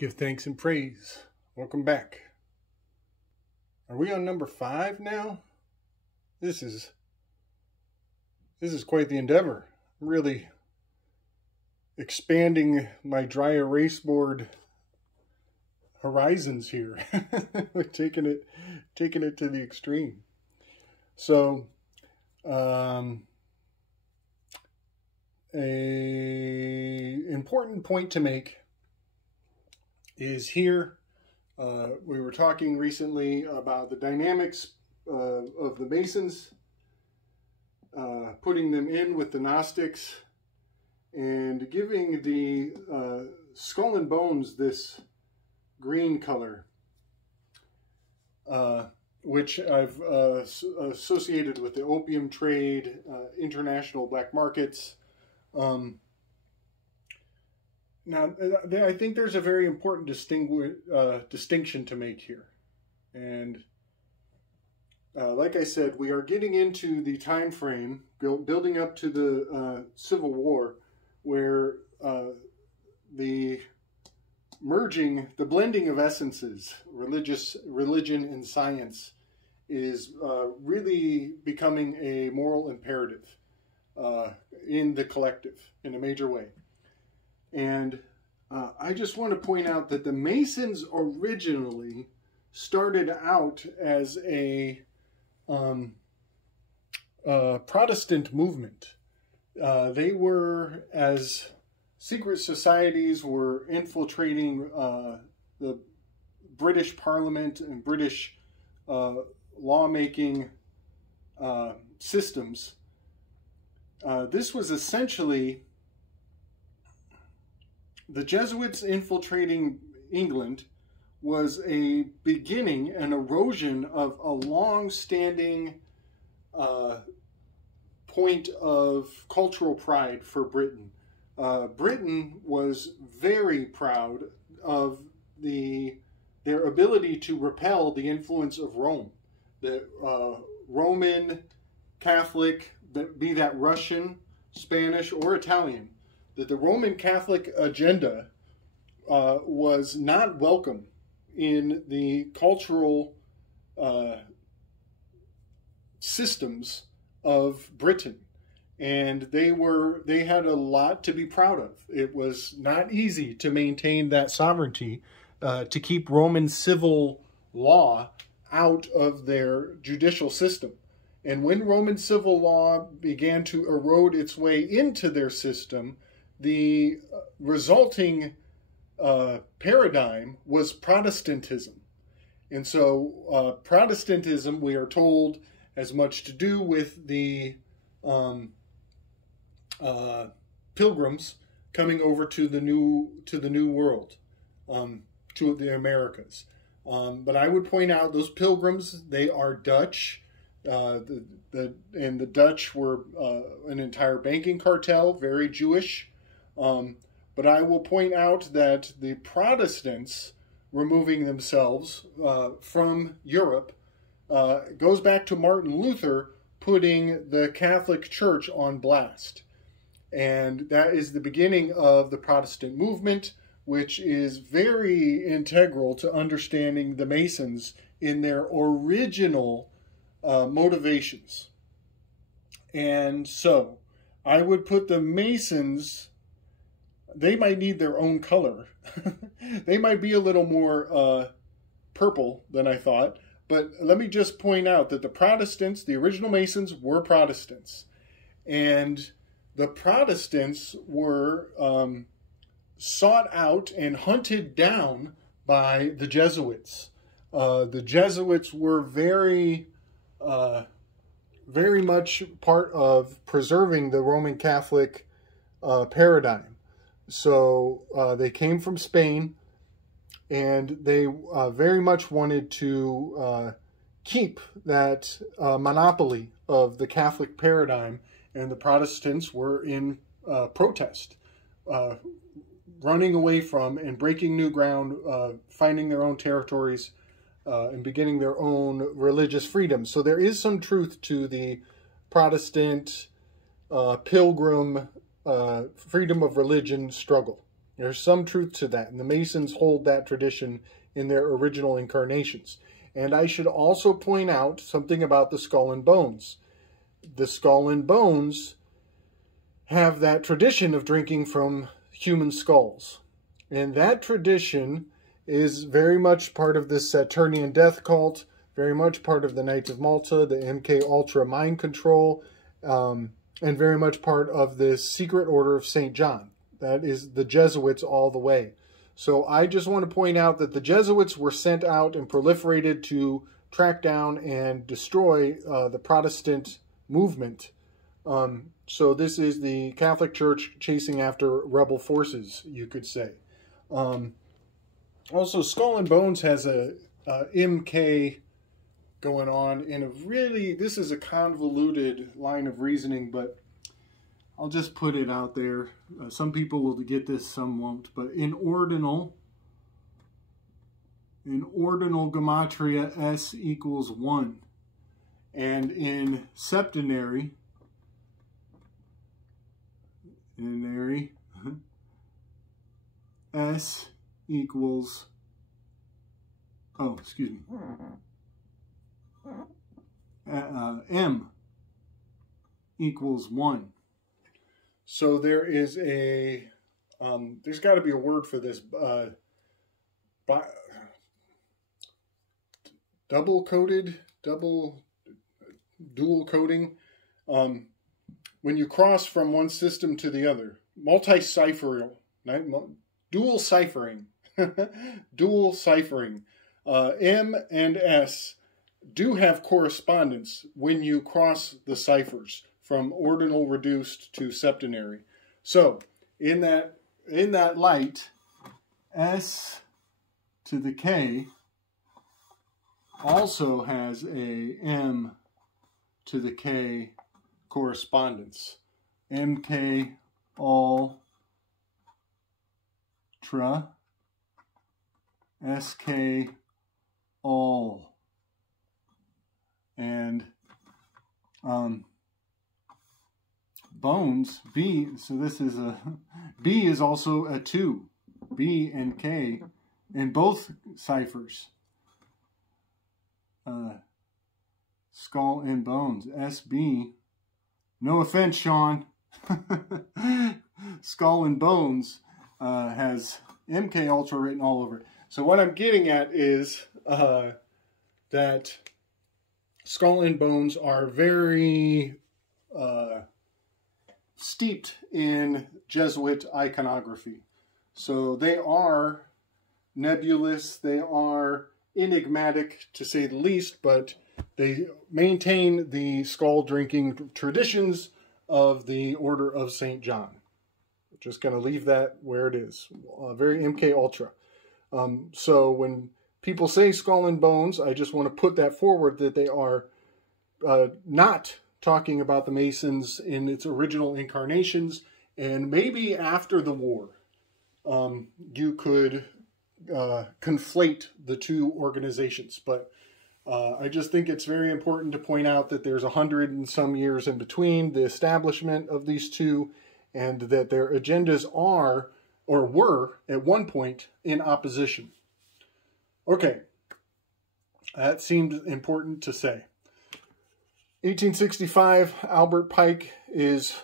Give thanks and praise. Welcome back. Are we on number 5 now? This is quite the endeavor. I'm really expanding my dry erase board horizons here. We're taking it to the extreme. So, a important point to make is here. We were talking recently about the dynamics of the Masons, putting them in with the Gnostics, and giving the skull and bones this green color, which I've associated with the opium trade, international black markets. Now, I think there's a very important distinction to make here. And like I said, we are getting into the time frame, building up to the Civil War, where the blending of essences, religion and science, is really becoming a moral imperative in the collective in a major way. And I just want to point out that the Masons originally started out as a Protestant movement. They were, as secret societies were infiltrating the British Parliament and British lawmaking systems. This was essentially the Jesuits infiltrating England was a beginning, an erosion of a long-standing point of cultural pride for Britain. Britain was very proud of their ability to repel the influence of Rome. The Roman Catholic, be that Russian, Spanish, or Italian, that the Roman Catholic agenda was not welcome in the cultural systems of Britain. And they had a lot to be proud of. It was not easy to maintain that sovereignty, to keep Roman civil law out of their judicial system. And when Roman civil law began to erode its way into their system, the resulting paradigm was Protestantism. And so Protestantism, we are told, has much to do with the pilgrims coming over to the new world, to the Americas. But I would point out those pilgrims, they are Dutch. And the Dutch were an entire banking cartel, very Jewish. But I will point out that the Protestants removing themselves from Europe goes back to Martin Luther putting the Catholic Church on blast. And that is the beginning of the Protestant movement, which is very integral to understanding the Masons in their original motivations. And so I would put the Masons, they might need their own color. They might be a little more purple than I thought. But let me just point out that the Protestants, the original Masons, were Protestants. And the Protestants were sought out and hunted down by the Jesuits. The Jesuits were very much part of preserving the Roman Catholic paradigm. So they came from Spain, and they very much wanted to keep that monopoly of the Catholic paradigm, and the Protestants were in protest, running away from and breaking new ground, finding their own territories, and beginning their own religious freedom. So there is some truth to the Protestant pilgrim freedom of religion struggle. There's some truth to that, and the Masons hold that tradition in their original incarnations. And I should also point out something about the Skull and Bones. The Skull and Bones have that tradition of drinking from human skulls. And that tradition is very much part of this Saturnian death cult, very much part of the Knights of Malta, the MK Ultra mind control, and very much part of this secret order of St. John. That is the Jesuits all the way. So I just want to point out that the Jesuits were sent out and proliferated to track down and destroy the Protestant movement. So this is the Catholic Church chasing after rebel forces, you could say. Also, Skull and Bones has a MK going on in a really, this is a convoluted line of reasoning, but I'll just put it out there. Some people will get this, some won't. But in ordinal gematria, S equals 1. And in septenary, S equals, M equals 1. So there is a, there's got to be a word for this, dual coding, when you cross from one system to the other, multi-cipherial, dual ciphering, dual ciphering, M and S do have correspondence when you cross the ciphers from ordinal reduced to septenary. So in that light, S to the K also has a M to the K correspondence. MK ultra, SK all, and Bones, B, so this is a, B is also a 2. B and K in both ciphers. Skull and Bones, SB. No offense, Sean. Skull and Bones has MK Ultra written all over it. So what I'm getting at is that Skull and Bones are very steeped in Jesuit iconography. So they are nebulous, they are enigmatic to say the least, but they maintain the skull drinking traditions of the Order of St. John. Just going to leave that where it is. Very MK Ultra. So when people say Skull and Bones, I just want to put that forward, that they are not talking about the Masons in its original incarnations, and maybe after the war you could conflate the two organizations. But I just think it's very important to point out that there's 100 and some years in between the establishment of these two, and that their agendas are, or were at one point, in opposition. Okay, that seemed important to say. 1865, Albert Pike is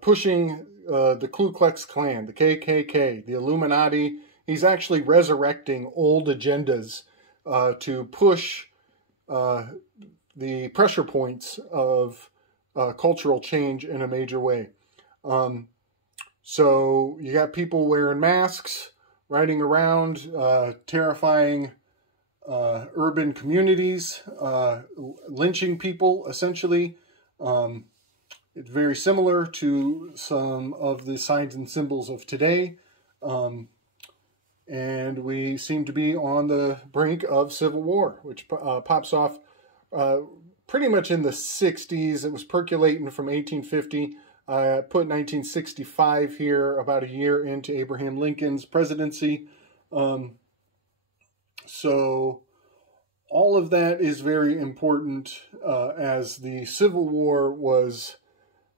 pushing the Ku Klux Klan, the KKK, the Illuminati. He's actually resurrecting old agendas to push the pressure points of cultural change in a major way. So you got people wearing masks, riding around, terrifying urban communities, lynching people, essentially. It's very similar to some of the signs and symbols of today. And we seem to be on the brink of civil war, which pops off pretty much in the 60s. It was percolating from 1850. I put 1965 here, about a year into Abraham Lincoln's presidency. So all of that is very important, as the Civil War was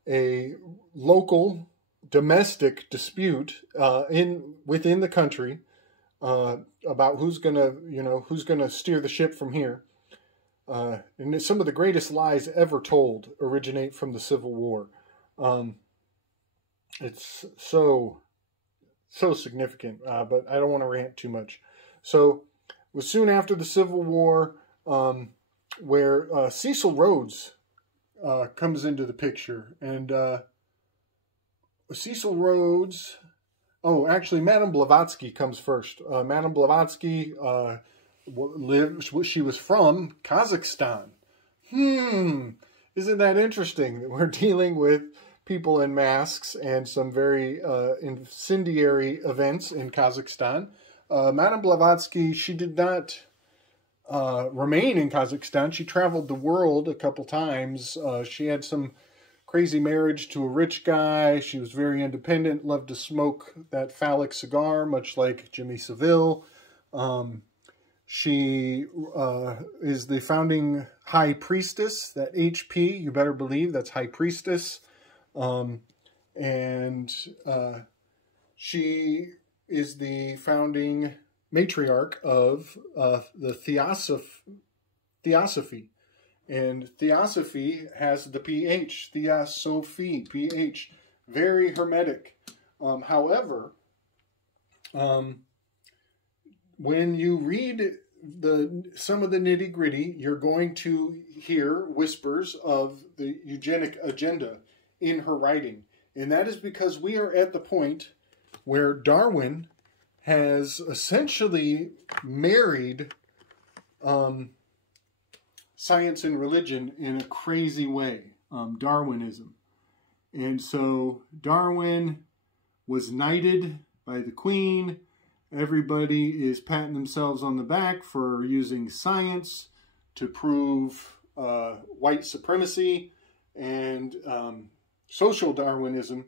a local domestic dispute within the country about who's gonna steer the ship from here. And some of the greatest lies ever told originate from the Civil War. It's so significant, but I don't want to rant too much. So it was soon after the Civil War where Cecil Rhodes comes into the picture. And Cecil Rhodes... Oh, actually, Madame Blavatsky comes first. Madame Blavatsky she was from Kazakhstan. Isn't that interesting? We're dealing with people in masks and some very incendiary events in Kazakhstan. Madame Blavatsky, she did not remain in Kazakhstan. She traveled the world a couple times. She had some crazy marriage to a rich guy. She was very independent, loved to smoke that phallic cigar, much like Jimmy Savile. She is the founding high priestess, that HP, you better believe that's high priestess. She is the founding matriarch of the Theosophy. And Theosophy has the PH, Theosophy, PH, very hermetic. However, when you read some of the nitty-gritty, you're going to hear whispers of the eugenic agenda in her writing. And that is because we are at the point where Darwin has essentially married science and religion in a crazy way, Darwinism. And so Darwin was knighted by the Queen. Everybody is patting themselves on the back for using science to prove white supremacy. And social Darwinism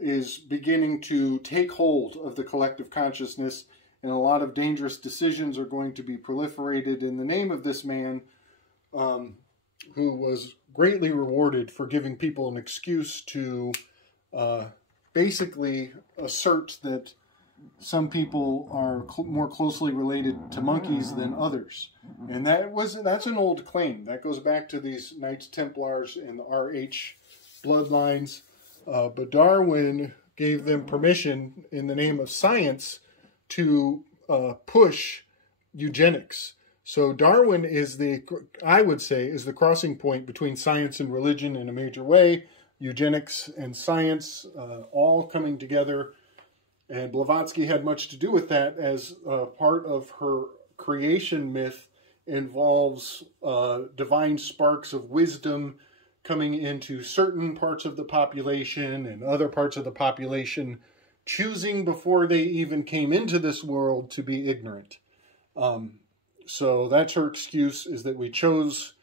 is beginning to take hold of the collective consciousness, and a lot of dangerous decisions are going to be proliferated in the name of this man, who was greatly rewarded for giving people an excuse to basically assert that some people are more closely related to monkeys than others. And that's an old claim. That goes back to these Knights Templars and the RH bloodlines. But Darwin gave them permission in the name of science to push eugenics. So Darwin is I would say, is the crossing point between science and religion in a major way. Eugenics and science all coming together. And Blavatsky had much to do with that, as part of her creation myth involves divine sparks of wisdom coming into certain parts of the population, and other parts of the population choosing before they even came into this world to be ignorant. So that's her excuse, is that we chose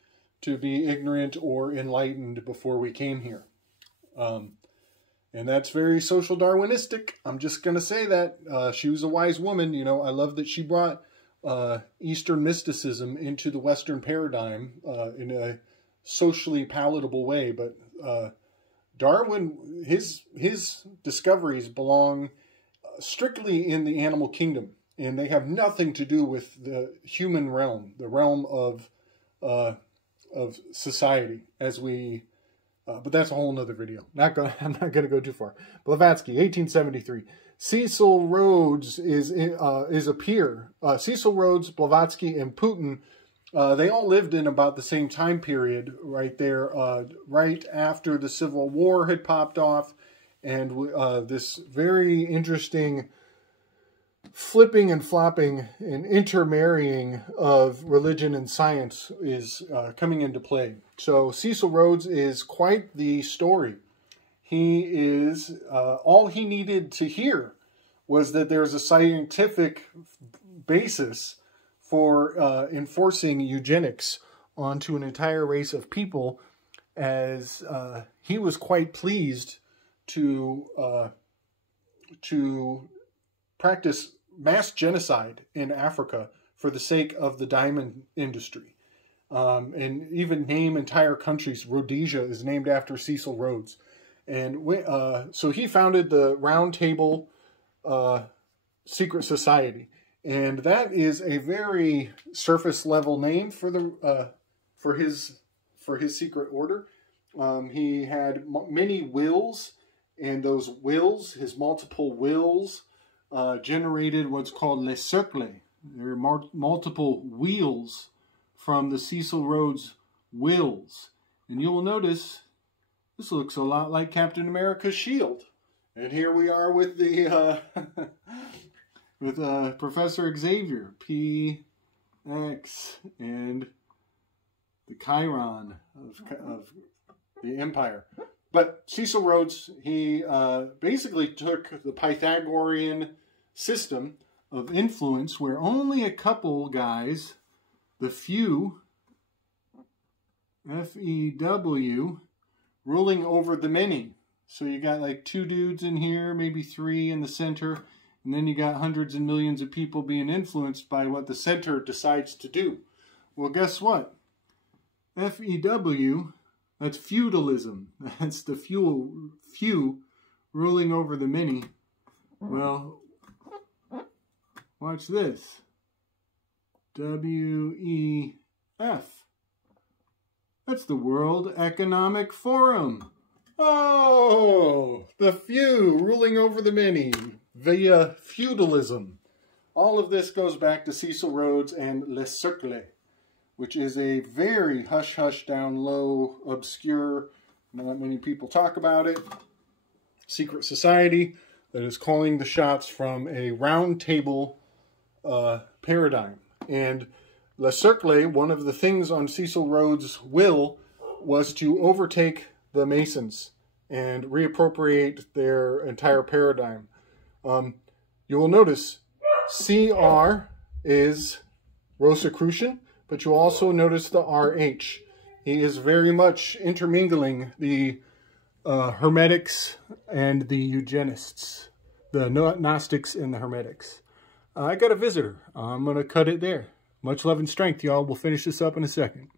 to be ignorant or enlightened before we came here. And that's very social Darwinistic. I'm just going to say that. She was a wise woman. You know, I love that she brought Eastern mysticism into the Western paradigm in a socially palatable way. But Darwin, his discoveries belong strictly in the animal kingdom. And they have nothing to do with the human realm, the realm of society as we... but that's a whole nother video. I'm not going to go too far. Blavatsky, 1873. Cecil Rhodes is a peer. Cecil Rhodes, Blavatsky, and Putin, they all lived in about the same time period right there, right after the Civil War had popped off. And this very interesting flipping and flopping and intermarrying of religion and science is coming into play. So Cecil Rhodes is quite the story. He is, all he needed to hear was that there's a scientific basis for enforcing eugenics onto an entire race of people, as he was quite pleased to practice mass genocide in Africa for the sake of the diamond industry. And even name entire countries. Rhodesia is named after Cecil Rhodes. And so he founded the Round Table Secret Society. And that is a very surface level name for the for his secret order. He had many wills, and those wills, his multiple wills, generated what's called les cercles. There are multiple wheels from the Cecil Rhodes wills. And you will notice this looks a lot like Captain America's shield. And here we are with the with Professor Xavier, PX, and the Chiron of the Empire. But Cecil Rhodes, he basically took the Pythagorean system of influence where only a couple guys, the few, F-E-W, ruling over the many. So you got like 2 dudes in here, maybe 3 in the center, and then you got hundreds and millions of people being influenced by what the center decides to do. Well, guess what? F-E-W, that's feudalism. That's the few ruling over the many. Well, watch this. W-E-F. That's the World Economic Forum. Oh, the few ruling over the many via feudalism. All of this goes back to Cecil Rhodes and Les Cercles, which is a very hush-hush, down-low, obscure, not many people talk about it, secret society that is calling the shots from a round table paradigm. And Les Cercles, one of the things on Cecil Rhodes' will was to overtake the Masons and reappropriate their entire paradigm. You will notice CR is Rosicrucian, but you also notice the RH. He is very much intermingling the Hermetics and the Eugenists, the Gnostics and the Hermetics. I got a visitor. I'm going to cut it there. Much love and strength, y'all. We'll finish this up in a second.